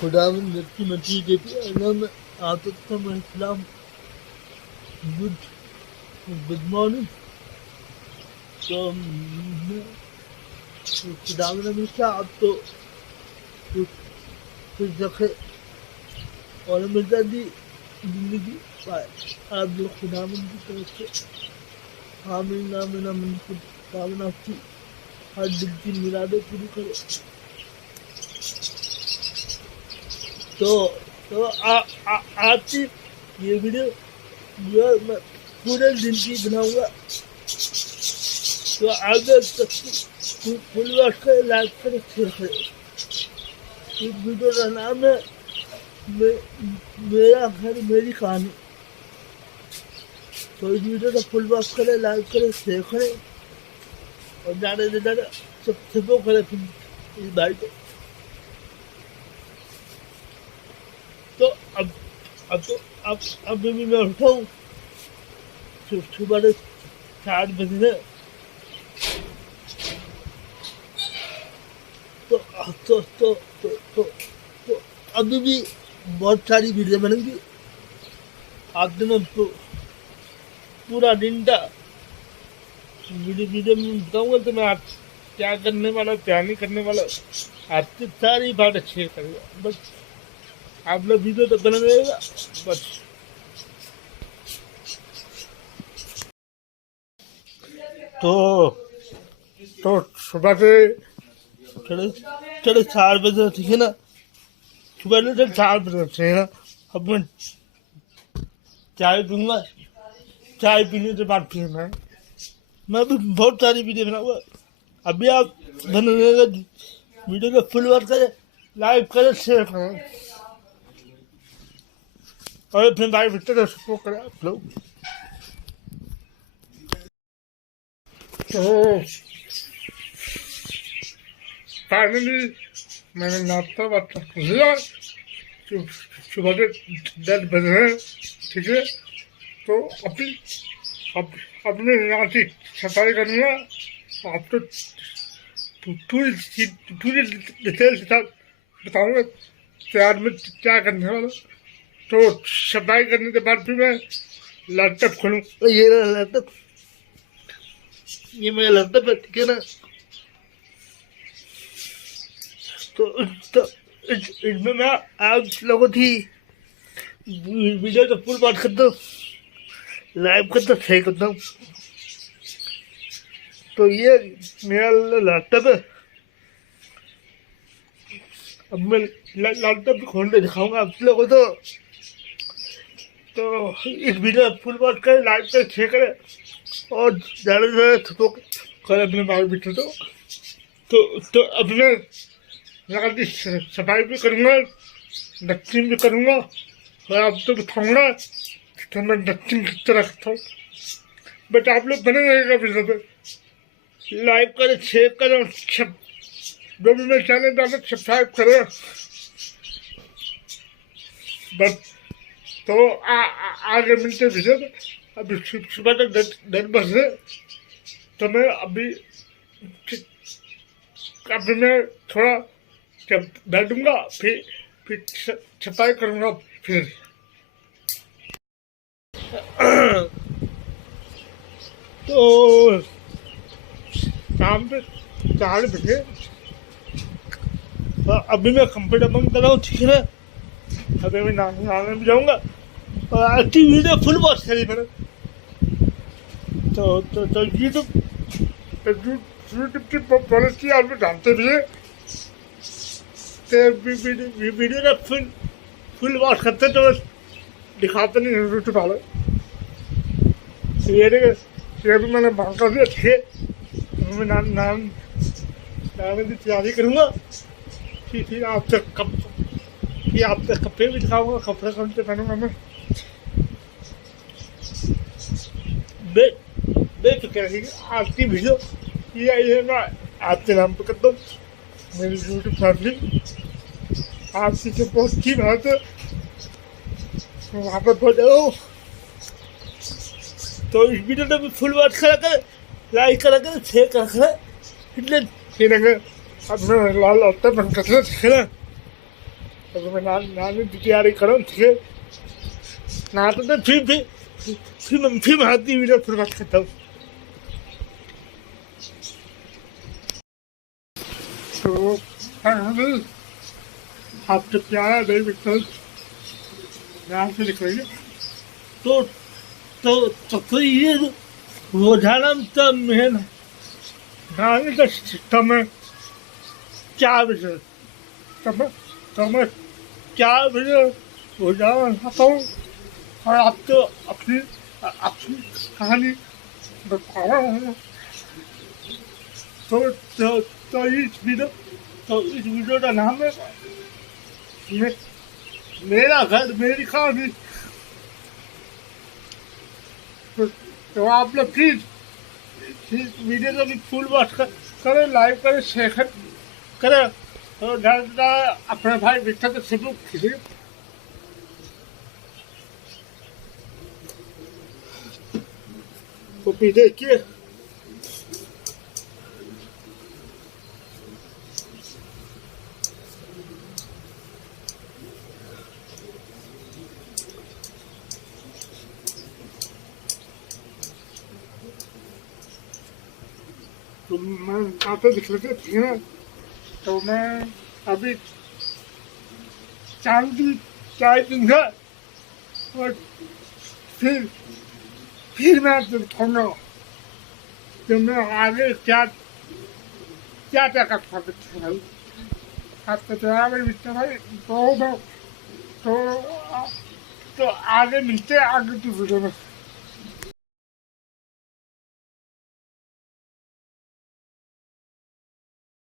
खुदावंद की मसीह के नाम में आतम इस्लाम गुड मॉर्निंग। तो खुदावंद ने क्या आप तो कुछ रखे और मिलता दी जिंदगी पाए आप लोग खुदावंद की तरफ से आमीन आमीन आमीन। खुदावंद आपकी हर दिल की मुरादें पूरी करे। तो आज की ये वीडियो जो मैं पूरे दिन की बनाऊंगा, तो आगे तक फुल वॉच करें, लाइक करें, शेयर करें। इस वीडियो का नाम है मेरा घर मेरी कहानी। तो इस वीडियो का फुल वॉच करें, लाइक करें, शेयर करें और ज़्यादा से ज़्यादा सब्सक्राइब करें फिर इस भाई को। तो अब भी मैं उठा हूँ सुबह 4 बजे से। तो अभी भी बहुत सारी वीडियो बनेंगी। आपने मैं पूरा दिन का वीडियो में बताऊंगा तो मैं आप क्या करने वाला, क्या नहीं करने वाला, आपकी सारी बातें शेयर करूँगा। बस आप लोग वीडियो तो बना रहेगा बस। तो सुबह से 4 बजे, ठीक है ना, सुबह से 4 बजे है ना। अब मैं चाय पीऊँगा, चाय पीने के बाद फिर मैं अभी बहुत सारी वीडियो बनाऊँगा। अभी आप बनाइएगा वीडियो को फुल वॉच करें, लाइक करें, शेयर करें और अपने भाई मित्र को सपोर्ट करें आप लोग। तो फाइनली मैंने नाश्ता वास्ता कर लिया। सुबह के 10 बजे हैं, ठीक है। तो अपने यहाँ की सफाई करूँगा। आप तो पूरी डिटेल के साथ बताऊँगा तैयार में क्या करने वाला। तो सफाई करने के बाद फिर मैं लैपटॉप खोलूँ। ये लैपटॉप, ये मेरा लैपटॉप है, ठीक है ना। तो इसमें मैं आप लोगों की वीडियो तो फुल बात करता हूँ, लाइव करता, शेयर करता हूँ। तो ये मेरा लैपटॉप है। अब मैं लैपटॉप खोल के दिखाऊंगा आप लोगों को। तो इस वीडियो फुल बात करें, लाइक करें, शेयर करें और ज़्यादा से ज़्यादा सपोर्ट करें अपने भाई मित्र को। तो अब मैं यहाँ की सफाई भी करूँगा, डस्टिंग भी करूँगा और आपको बताऊँगा तो मैं डस्टिंग किस तरह करता हूँ। बट आप लोग बने रहेगा वीडियो पे, लाइक करें, शेयर करें और जो भी मेरे चैनल पर सब्सक्राइब करें। बस तो आगे मिलते वीडियो। अभी सुबह तक 10 बजे, तो मैं अभी मैं थोड़ा बैठूंगा, फिर सफाई करूँगा। फिर तो शाम के 4 बजे अभी मैं कंप्यूटर बंद कर रहा हूँ, ठीक है ना। अभी मैं नहाने भी जाऊँगा और आज की वीडियो फुल वॉच करी मैंने। तो यूट्यूब की पॉलिसी आप लोग जानते भी है। तो वीडियो का फुल वॉच करते तो दिखाते नहीं यूट्यूब वाले। ये भी मैंने बात कर दिया, ठीक है। मैं नहाने की तैयारी करूँगा। फिर आपसे कपड़े भी दिखाऊंगा, कपड़े कौन से पहनूंगा मैं। बेफिक्र रहिए, आज की वीडियो ये मैं आपके नाम पर करता हूँ। मेरी यूट्यूब फैमिली आपकी जो बहुत अच्छी बात है, वहाँ पर पहुँच जाओ। तो इस वीडियो में फुल वॉच करा कर, लाइक करा कर, शेयर करा कर। अब मैं लाल आता बंद कर, ठीक है ना। अभी मैं नानी की तैयारी करूँ, ठीक है ना, तो फिर मैं आती वीडियो फिर बात करता हूँ। तो आपसे प्यारा मेरे मित्र यहाँ से निकलेंगे तो तो ये रोजाना तो मेरे नानी का सिस्टम है 4 बजे, तो मैं 4 बजे रोजाना खाता हूँ और आपको अपनी अपनी कहानी बता रहा हूँ। तो इस वीडियो का नाम है मेरा घर मेरी कहानी। तो आप लोग प्लीज वीडियो को भी फुल वॉच करें, लाइक करें, शेयर करें और ज़्यादा अपने भाई मित्र के सबूत खींचे। तो भी देखिए तो मैं आते दिख रहे थे ना, तो मैं अभी चांदी चाय पीऊंगा और फिर मैं आपको बताऊंगा कि मैं आगे क्या क्या क्या कर सकता हूँ। आपका जवाब है मित्र भाई, तो आगे मिलते हैं आगे की वीडियो में।